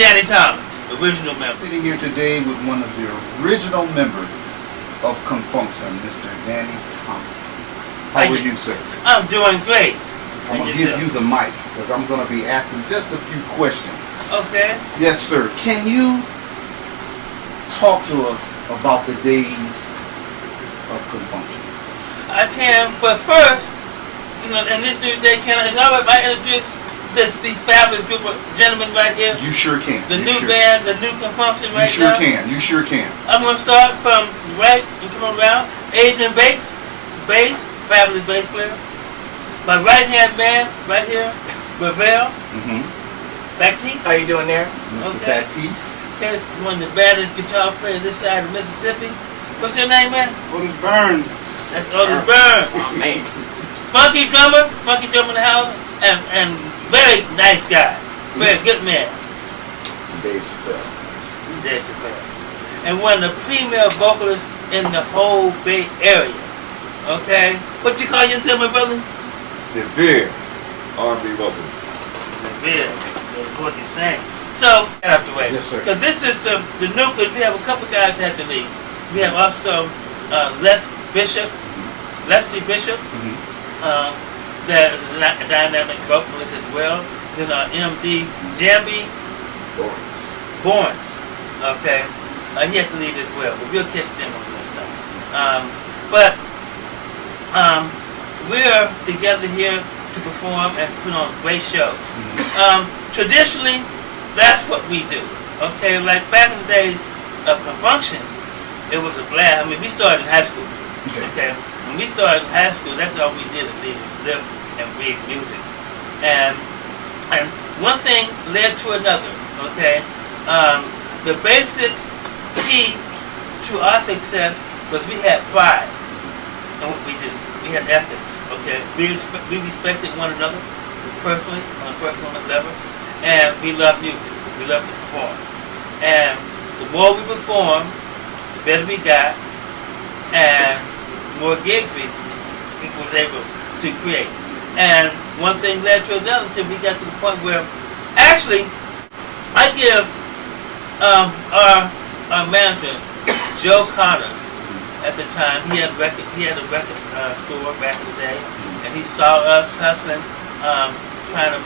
Danny Thomas, original member. Sitting here today with one of the original members of ConFunkShun, Mr. Danny Thomas. How are you, sir? I'm doing great. I'm going to give you the mic because I'm going to be asking just a few questions. Okay. Yes, sir. Can you talk to us about the days of ConFunkShun? I can, but first, you know, in this new day, is it all right if I introduce this fabulous group of gentlemen right here? You sure can. The new band, the new ConFunkShun right now? You sure can. I'm going to start from right and come around. Asian bass, fabulous bass player. My right-hand man, right here, Ravel. Baptiste. How you doing there? Mr. Baptiste. Okay, one of the baddest guitar players this side of Mississippi. What's your name, man? Otis Burns. That's Otis Burns. Oh, man. Funky drummer in the house, and very nice guy. Very good man. Dave Chappelle. And one of the premier vocalists in the whole Bay Area. Okay? What you call yourself, my brother? DeVere. R&B vocalist. DeVere. That's what you're saying. So, get out the way. Yes, sir. Because this is the nucleus. We have a couple guys that have to leave. We have also Leslie Bishop. That is a dynamic vocalist as well. Then MD Jambi Borns. Okay. He has to leave as well, but we'll catch them on next time. We're together here to perform and put on great shows. Traditionally, that's what we do. Okay, like back in the days of ConFunkShun, it was a blast. I mean, we started in high school. Okay. When we started in high school, that's all we did, live and breathe music. And one thing led to another. Okay. The basic key to our success was we had pride in what we did. We had ethics. Okay. We respected one another personally, on a personal level, and we loved music. We loved to perform. And the more we performed, the better we got, and the more gigs we was able to create. And one thing led to another until we got to the point where, actually, I give our manager, Joe Connors, at the time, he had a record store back in the day, and he saw us hustling, trying to,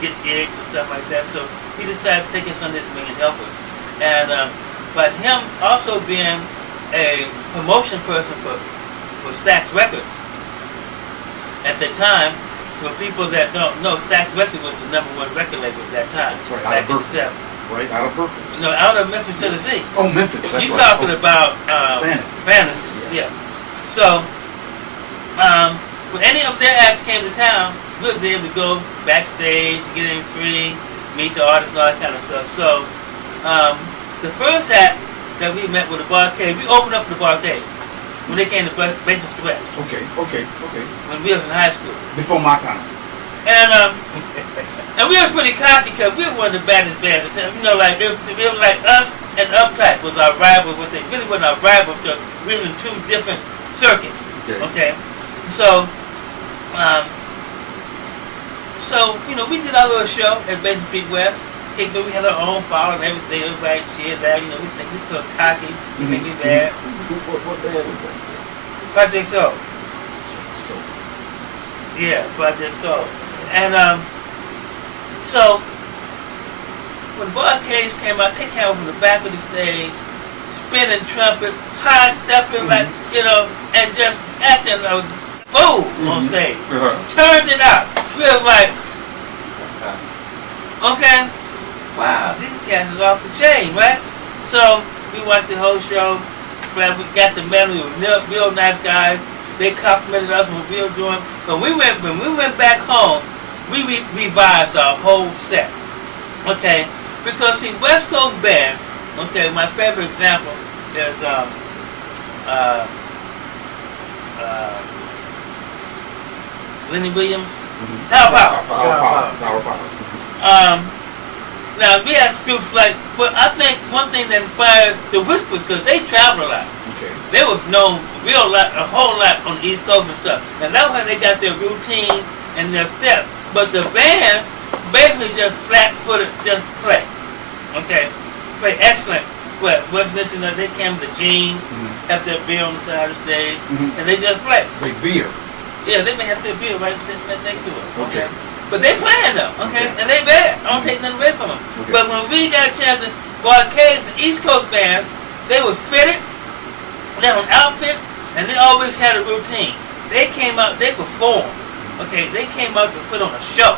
get gigs and stuff like that. So he decided to take us on this wing and help us. And but him also being a promotion person for Stax Records at the time, for people that don't know, Stax Records was the #1 record label at that time. That's right, back in the 70s. Right, out of Berkeley. No, out of Memphis, Tennessee. Oh, Memphis, that's You're right. talking about Fantasy. Yes. Yeah. So, when any of their acts came to town, we was able to go backstage, get in free, meet the artists and all that kind of stuff. So, the first act that we met with the Barcade, we opened up for the Barcade when they came to Basement Express. Okay. When we was in high school. Before my time. And we were pretty cocky because we were one of the baddest bands at the time. It was like us and Uptight was our rival. But they really wasn't our rival because we were in two different circuits. Okay. So, we did our little show at Basin Street West. But we had our own following and everything. Everybody cheered that. We think we feel cocky. We think we bad. What band was that? Project Soul. Yeah, Project Soul. And so when Barcades came out, they came out from the back of the stage, spinning trumpets, high stepping and just acting like a fool on stage. Turned it out. We was like, okay. Wow, these cats is off the chain, right? So we watched the whole show. We got the medal. We were real nice guys. They complimented us on what we were doing. But when we went back home, we revised our whole set. Okay, because see, West Coast bands. Okay, my favorite example is Lenny Williams, Tower Power. Now we have groups like, but I think one thing that inspired the Whispers because they travel a lot. Okay. They was known a whole lot on the East Coast and stuff, and that's how they got their routine and their step. But the bands basically just flat-footed, just play. Okay, play excellent. But wasn't it, they came with the jeans, have their beer on the side of the stage, and they just play. Big beer. Yeah, they may have their beer right next to it. Okay. But they playing though, okay? And they bad. I don't take nothing away from them. Okay. But when we got a chance to go arcades, the East Coast bands, they were fitted, they had on outfits, and they always had a routine. They came out, they performed, okay? They came out to put on a show,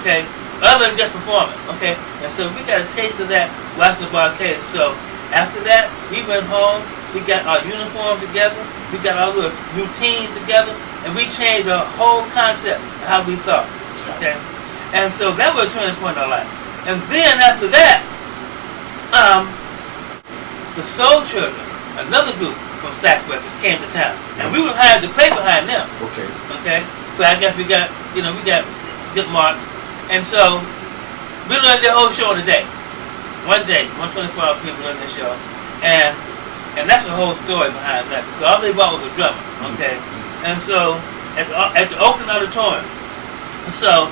okay? Other than just performing, okay? And so we got a taste of that watching the arcades. So after that, we went home, we got our uniforms together, we got our little routines together, and we changed the whole concept of how we thought, okay? And so that was a turning point in our life. And then after that, the Soul Children, another group from Stax Records, came to town. And we were hired to play behind them. Okay. Okay? But I guess we got good marks. And so, we learned the whole show in a day. One day, 124-hour people learned the show. And that's the whole story behind that. Because all they bought was a drummer. Okay? And so, at the Oakland Auditorium. So,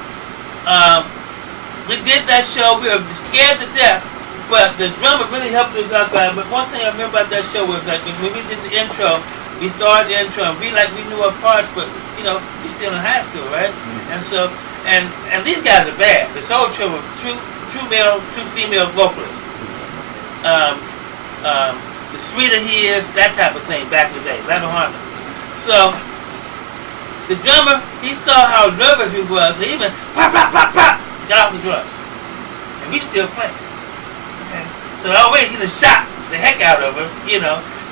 we did that show. We were scared to death. But the drummer really helped us out. But one thing I remember about that show was like when we did the intro, we started the intro and we knew our parts, but we still in high school, right? And so and these guys are bad. The Soul Children was two male, two female vocalists. The sweeter he is, that type of thing back in the day, Leonard Harmon. So the drummer, he saw how nervous we was, so he went pop pop pop pop, got off the drum, and we still playing. Okay. So always he just shot the heck out of us,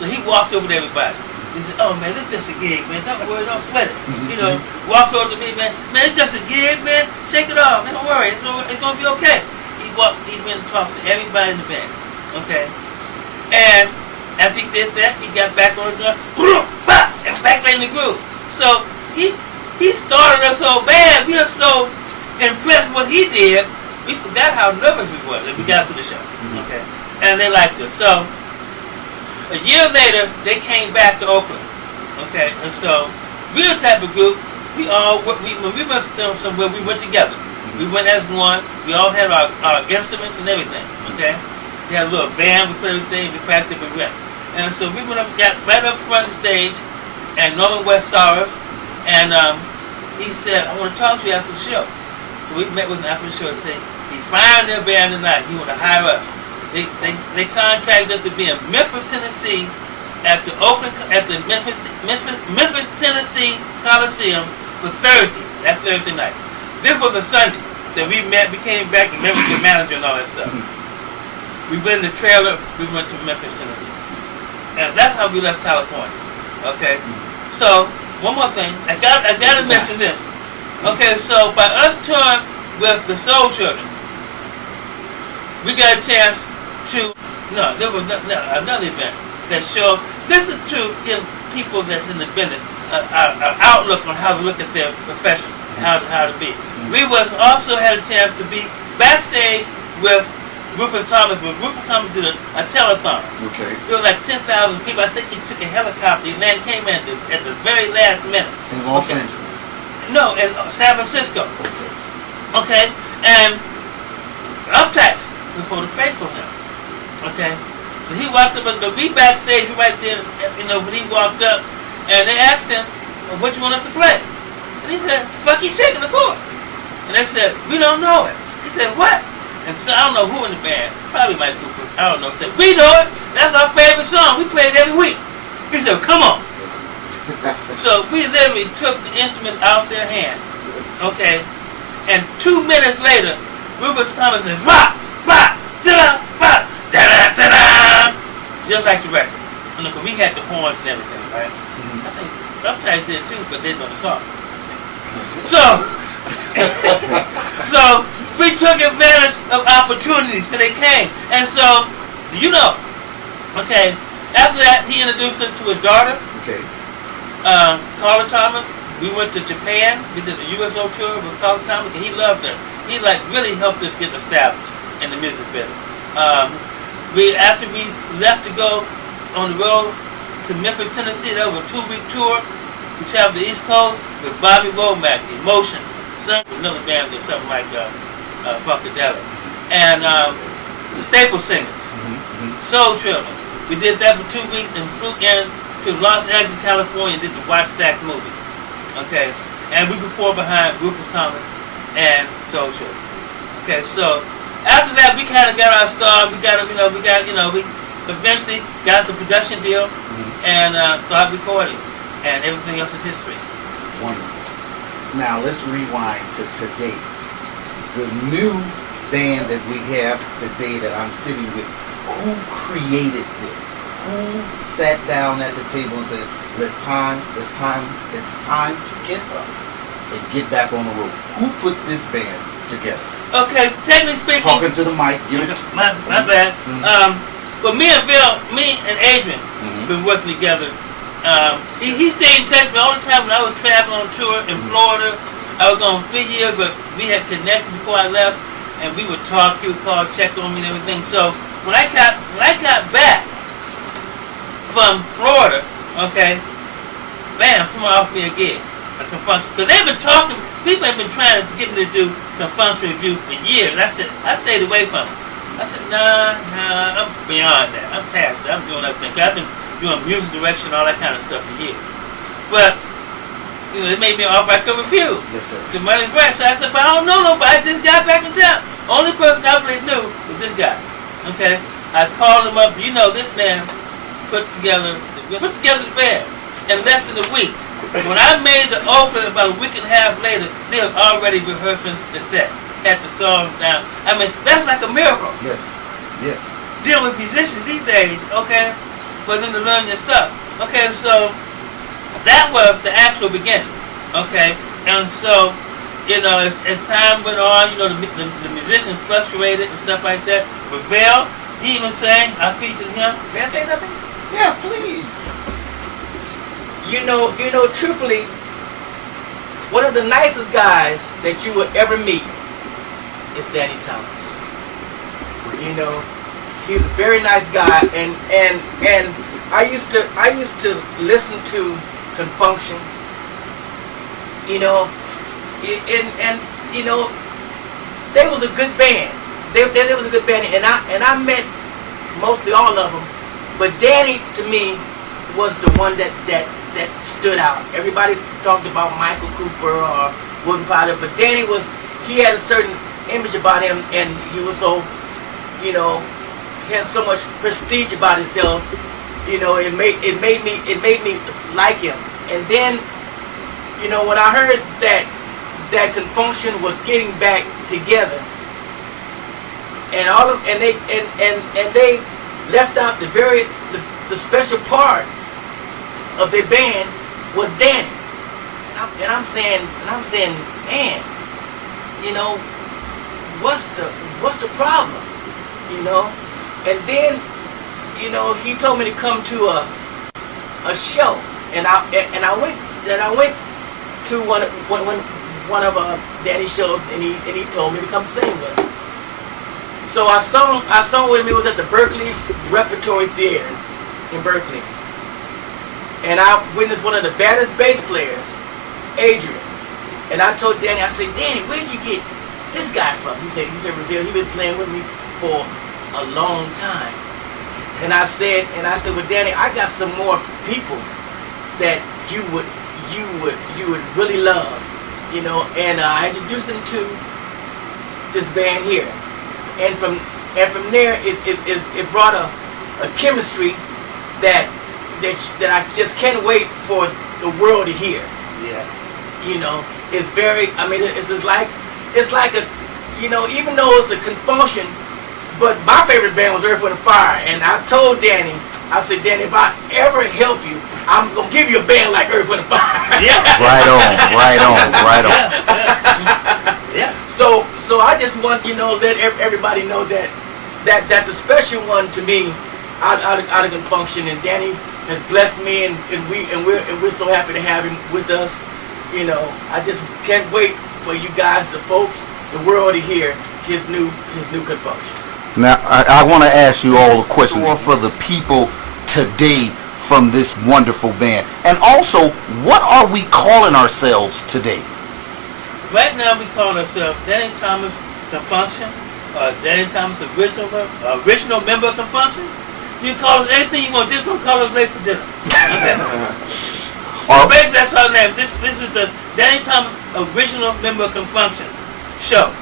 So he walked over to everybody. He said, "Oh man, this is just a gig, man. Don't worry, don't sweat it." Walked over to me, man. Man, it's just a gig, man. Shake it off. Don't worry, it's gonna be okay. He went and talked to everybody in the band. Okay. And after he did that, he got back on the drum, and back in the groove. So he started us so bad. We were so impressed with what he did. We forgot how nervous we were that we got through the show. Okay. And they liked us. So a year later, they came back to Oakland. Okay. And so we were the type of group. When we went somewhere, we went together. We went as one. We all had our instruments and everything. Okay. We had a little band. We played everything. We practiced. We went. And so we went up, got right up front of the stage, and Norman West saw us, and he said, "I want to talk to you after the show." So we met with him after the show and said, he fired their band tonight. He wanted to hire us. They contracted us to be in Memphis, Tennessee, at the Memphis, Tennessee Coliseum for Thursday. That Thursday night. This was a Sunday that we came back and met with the manager and all that stuff. We went in the trailer. We went to Memphis, Tennessee, and that's how we left California. Okay. So one more thing, I gotta mention this. Okay, so by us touring with the Soul Children, we got a chance to, there was another event that showed, this is to give people that's in the business an outlook on how to look at their profession, how to be. We also had a chance to be backstage with Rufus Thomas, but Rufus Thomas did a telethon. Okay. There was like 10,000 people. I think he took a helicopter and then came in at the very last minute. In Los Angeles? No, in San Francisco. Okay, and Uptax was supposed to play for him. Okay, so he walked up, but we backstage right there, when he walked up, and they asked him, well, "What you want us to play?" And he said, "Fuck you, shaking the court." And they said, "We don't know it." He said, "What?" And so I don't know who in the band, probably Mike Cooper, I don't know, said, "We know it. That's our favorite song. We play it every week." He said, "Come on." So we literally took the instruments out of their hand, okay, and 2 minutes later, Rufus Thomas says, "Rock, rock, da-da, rock, da-da, da-da," just like the record. Because we had the horns and everything, right? I think sometimes did too, but they didn't know the song. So we took advantage of opportunities when they came, and so okay. After that, he introduced us to his daughter. Okay. Carla Thomas. We went to Japan. We did the USO tour with Carla Thomas, and he loved it. He really helped us get established in the music business. After we left to go on the road to Memphis, Tennessee, that was a 2-week tour. We traveled the East Coast with Bobby Womack, Emotion, another band did something like Funkadelic, and the Staple Singers, Soul Children. We did that for 2 weeks and flew in to Los Angeles, California, and did the Watch Stacks movie. Okay, and we performed behind Rufus Thomas and Soul Children. Okay, so after that we kind of got our start. We eventually got us a production deal and started recording, and everything else is history. Wonderful. Now let's rewind to today. The new band that we have today that I'm sitting with, who created this? Who sat down at the table and said, it's time to get up and get back on the road? Who put this band together? Okay, technically speaking, talking to the mic. My bad. Well, me and Adrian been working together. He stayed in touch with me all the time when I was traveling on tour in Florida. I was gone 3 years, but we had connected before I left, and we would talk. He would call, check on me and everything. So when I got back from Florida, okay, bam, someone offered me a gig, a ConFunkShun, because they've been talking. People have been trying to get me to do ConFunkShun review for years. I stayed away from it. I said, nah, I'm beyond that. I'm past that. I'm doing other things. I've been doing music direction, all that kind of stuff for years. But they made me an offer I could refuse. Yes, sir. The money's right. So I said, but I don't know nobody. I just got back in town. Only person I really knew was this guy. Okay? I called him up. You know, this man put together the band in less than a week. When I made the opening about a week and a half later, they were already rehearsing the set. Had the song down. I mean, that's like a miracle. Yes. Dealing with musicians these days, okay, for them to learn their stuff. Okay, so that was the actual beginning, okay? And so, as time went on, the musicians fluctuated and stuff like that. But Val, he even sang, I featured him. May I say something? Yeah, please. Truthfully, one of the nicest guys that you will ever meet is Danny Thomas. He's a very nice guy, and I used to listen to ConFunkShun. They was a good band. They was a good band, and I met mostly all of them. But Danny, to me, was the one that stood out. Everybody talked about Michael Cooper or Wooden Potter, but Danny he had a certain image about him, and he was so, he had so much prestige about himself. It made me like him. And then, when I heard that ConFunkShun was getting back together, and they left out the special part of their band was Danny. And I'm saying, man, what's the problem? And then, he told me to come to a show, and I went to one of Danny's shows, and he told me to come sing with him. So I sung with him. It was at the Berkeley Repertory Theater in Berkeley. And I witnessed one of the baddest bass players, Adrian. And I told Danny, I said, Danny, where'd you get this guy from? He said, Reveal, he's been playing with me for a long time. And I said, well, Danny, I got some more people that you would really love, And I introduced him to this band here. And from there, it brought a chemistry that I just can't wait for the world to hear. Yeah. It's very. I mean, it's like a, even though it's a ConFunkShun, but my favorite band was Earth, Wind & Fire, and I told Danny, I said, Danny, if I ever help you, I'm gonna give you a band like Earth, Wind & Fire. Yeah. Right on. Yeah. So I just want let everybody know that the special one to me out of ConFunkShun, and Danny has blessed me, and we're so happy to have him with us. I just can't wait for you guys, the folks, the world to hear his new ConFunkShun. Now, I want to ask you all a question for the people today from this wonderful band. And also, what are we calling ourselves today? Right now we call ourselves Danny Thomas ConFunkShun, Danny Thomas original member of ConFunkShun. You can call us anything you want, just don't call us late for dinner. Okay? So basically that's our name. This is the Danny Thomas original member of ConFunkShun show.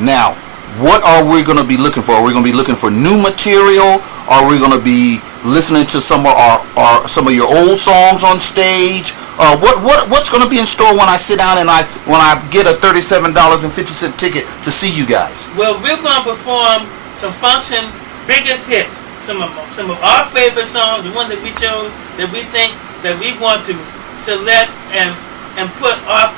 Now, what are we going to be looking for? Are we going to be looking for new material? Are we going to be listening to some of some of your old songs on stage? What's going to be in store when I sit down and when I get a $37.50 ticket to see you guys? Well, we're going to perform ConFunkShun biggest hits. Some of our favorite songs, the one that we chose, that we think that we want to select and put our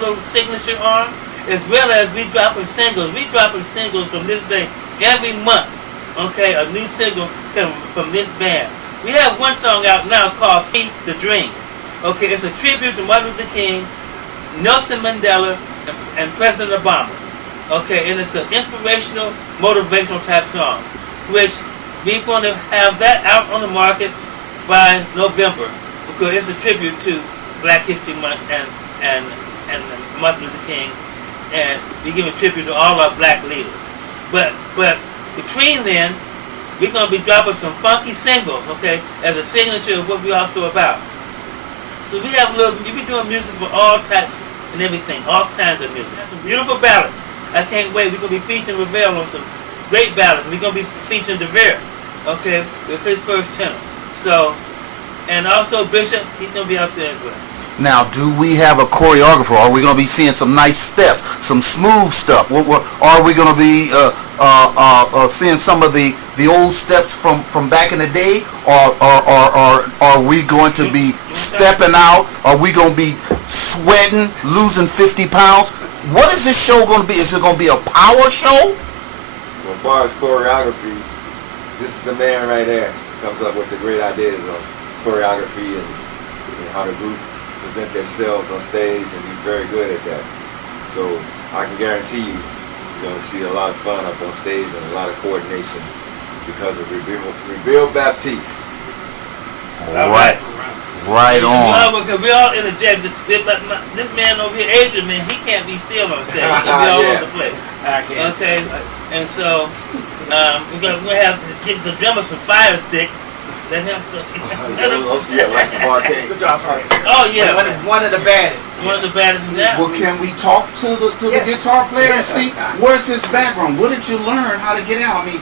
little signature on, as well as we dropping singles. We dropping singles from this day every month. Okay, a new single coming from this band. We have one song out now called "Feed the Dream." Okay, it's a tribute to Martin Luther King, Nelson Mandela, and President Obama. Okay, and it's an inspirational, motivational type song, which we're going to have that out on the market by November, because it's a tribute to Black History Month and Martin Luther King, and we give a tribute to all our black leaders. But between then, we're going to be dropping some funky singles, okay, as a signature of what we're also about. So we have we'll be doing music for all types and everything, all kinds of music. Some beautiful ballads. I can't wait. We're going to be featuring Ravel on some great ballads. We're going to be featuring DeVere, okay, with his first tenor. So, and also Bishop, he's going to be out there as well. Now, do we have a choreographer? Are we going to be seeing some nice steps, some smooth stuff? Are we going to be seeing some of the old steps from back in the day? Or are we going to be stepping out? Are we going to be sweating, losing 50 pounds? What is this show going to be? Is it going to be a power show? Well, as far as choreography, this is the man right there. Comes up with the great ideas on choreography and how the group present themselves on stage, and he's very good at that. So I can guarantee you're going to see a lot of fun up on stage and a lot of coordination because of Reveal Baptiste. Right on. Because we all interject. This man over here, Adrian, man, he can't be still on stage. He can be all over the place. Okay, and so we're going to have to give the drummer some fire sticks. Let him like the barcade. Good job, sorry. Oh yeah, One of the baddest. One of the baddest in that. Well, can we talk to the guitar player and see where's his background? What did you learn how to get out? I mean,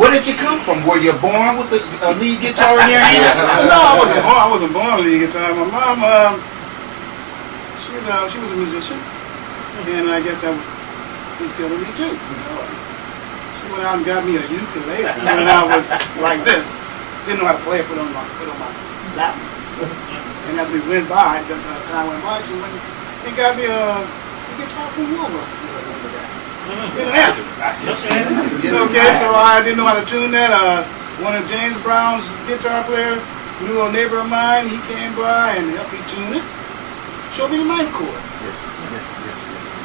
where did you come from? Were you born with a lead guitar in your hand? No, I wasn't born with lead guitar. My mom, she was a musician, and I guess that was instilled in me too. You know, she went out and got me a ukulele when I was like this. Didn't know how to play it, put it on my lap. And as we went by, time went by, she went and got me a guitar from Woolworths. Okay, so I didn't know how to tune that. One of James Brown's guitar player knew a neighbor of mine. He came by and helped me tune it. Showed me the ninth chord. Yes.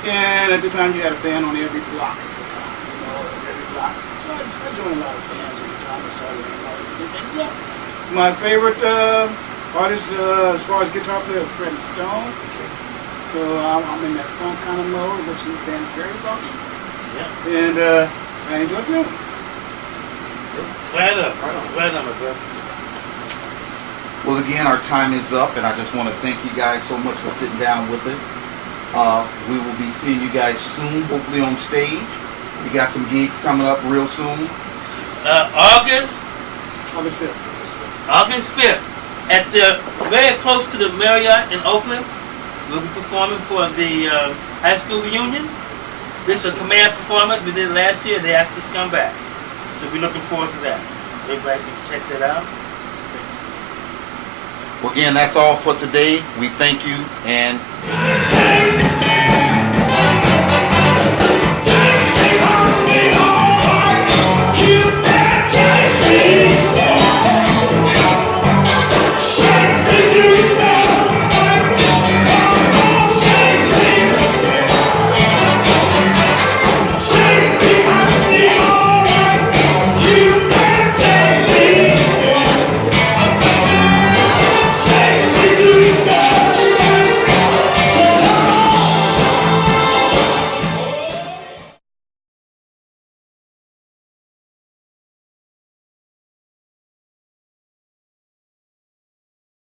And at the time, you had a band on every block at the time. You know, every block. So I joined a lot of bands at the time. I started learning a lot of different things. Yeah. My favorite artist as far as guitar player is Freddie Stone. So I'm in that funk kind of mode, which has been very funky. Yeah. And I enjoy doing it. Right up, my brother. Well, again, our time is up, and I just want to thank you guys so much for sitting down with us. We will be seeing you guys soon, hopefully on stage. We got some gigs coming up real soon. August 5th. August 5th, at the very close to the Marriott in Oakland. We'll be performing for the high school reunion. This is a command performance we did last year. They asked us to come back. So we're looking forward to that. Everybody can check that out. Well, again, that's all for today. We thank you, and